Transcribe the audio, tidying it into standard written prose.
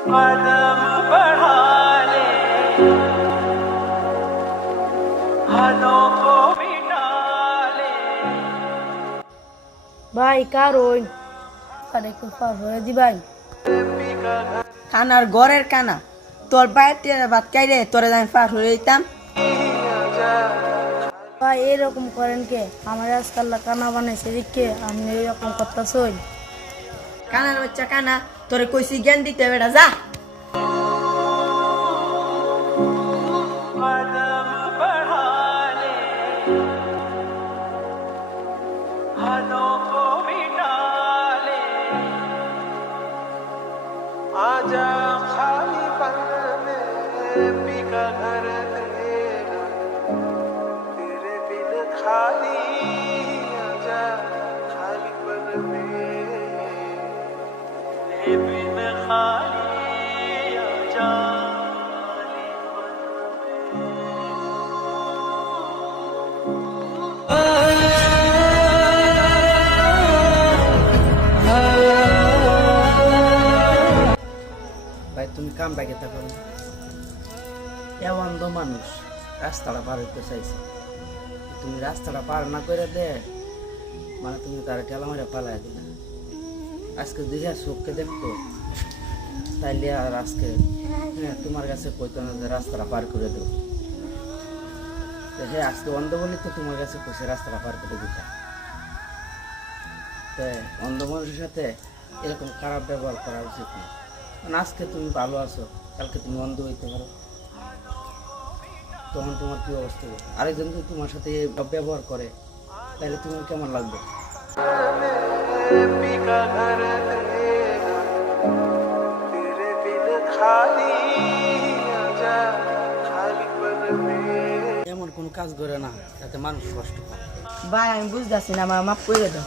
कदम बढ़ा ले हाथों को मिटा ले ভাই কার ওই আরে একটু পার হয়ে দি ভাই কানার ঘরের কানা তোর বাইরে ভাত খাইলে তোরে আমি পার হয়ে দিতাম। ভাই এরকম করেন কে আমার আজকাল কানা বানাইছে দেখে আপনি এরকম করতেছই। কানার বাচ্চা কানা তোরে কইছি জ্ঞান দিতে বেটা যা। कदम बढ़ा ले हाथों को मिटा ले आजा खाली पल में पीका घर तेरा तेरे बिन खाली आजा खाली पल में तेरे बिन खाली आजा खाली पल ভাই তুমি কাম বাইকে থাকো না এ অন্ধ মানুষ রাস্তাটা পার হইতে চাইছে তুমি রাস্তাটা পার না করে দে মানে তুমি তার ঠেলা মারে পালাই দিলে আজকে দুইটা চোখকে দেখতো তাইলে আর আজকে হ্যাঁ তোমার কাছে কইতো না যে রাস্তাটা পার করে দেবো হ্যাঁ আজকে অন্ধ বলি তো তোমার কাছে কইছে রাস্তাটা পার করে দিতা অন্ধ মানুষের সাথে এরকম খারাপ ব্যবহার করা উচিত না। কারণ আজকে তুমি ভালো আছো কালকে তুমি অন্ধ হইতে পারো তখন তোমার কি অবস্থা হবে? আরেকজন যদি তোমার সাথে এই ব্যবহার করে তাহলে তোমার কেমন লাগবে? पीका घर तेरा तेरे बिन खाली आजा खाली पल में এমন কোনো কাজ করে না যাতে মানুষ কষ্ট পায়। ভাই আমি বুঝতেছি না, আমার মাফ করে দাও।